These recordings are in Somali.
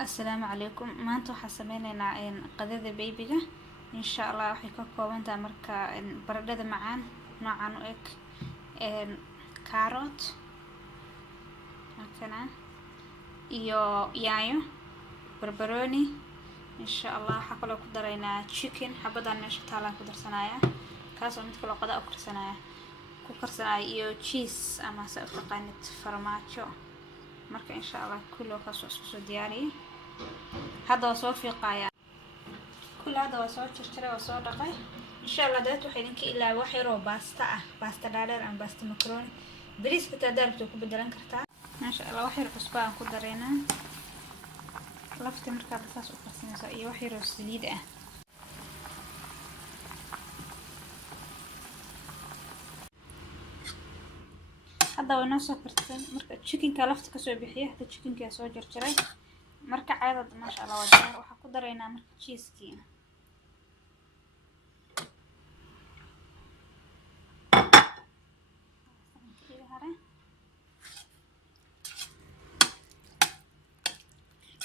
السلام عليكم maanta waxaan sameyneynaa qadada babyga insha Allah waxay ka kooban tahay marka baradhada macaan noocan u eg carrot makana iyo yaanyo barbarooni insha Allah waxa kale ku dareynaa chicken xabadan meesha taalan ku darsanaya kaas oo mid kale qada ku karsanaya iyo cheese ama saaqanid farmaajo marka insha Allah kullo ka soo diyaariyay hada soo fiiqaya kullo hada waa soo jarjaray oo soo dhaqay insha Allah dad waxay idinka ilaa wax yar oo basta dhaadheer ama basta macaroni bariis xitaa daarabto ku bedelan kartaa insha Allah wax yar cusbo aan ku dareynaa lafta marka saas u farsameyso iyo wax yar oo saliid ah hada wana soo karsan marka chickenka lafta ka soo bixiyo hada chickenka soo jarjaray marka caadad ma sha Allah waxa ku dareynaa marka cheese-ki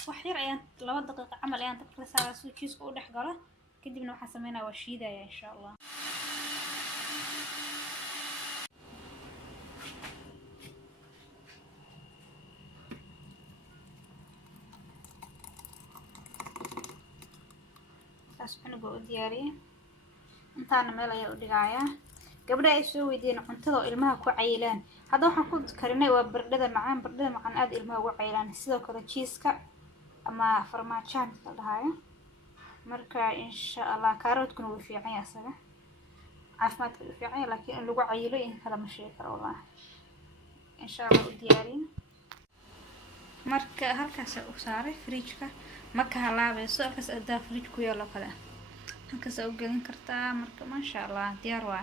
wax yar ayaan 2 daqiiqo camal ayaan tabka saaraa si cheese-ku u dhex galo kadibna waxa sameynaa waa shiidaya insha Allah asxana buu diyaariyay intaana meel ayaa u dhigaaya gabadha ay soo weydiin cuntada oo ilmaha ku cayilaan hada waxaan ku karinay waa baradhada macaan aad ilmaha ugu cayilaan sidoo kale cheese-ka ama farmaajo la dhahayo marka insha Allah carrot-kuna wuu fiican yahay asaga caafimaadka wuu fiican yahay laakiin in lagu cayilo in kala ma sheegi karo wallah insha Allah u diyaariyay marka halkaas u saaray fridge-ka marka halaabayso halkaas adaa fridge ku yaalo kale halkaas u gelin kartaa marka ma sha Allah diyaar waa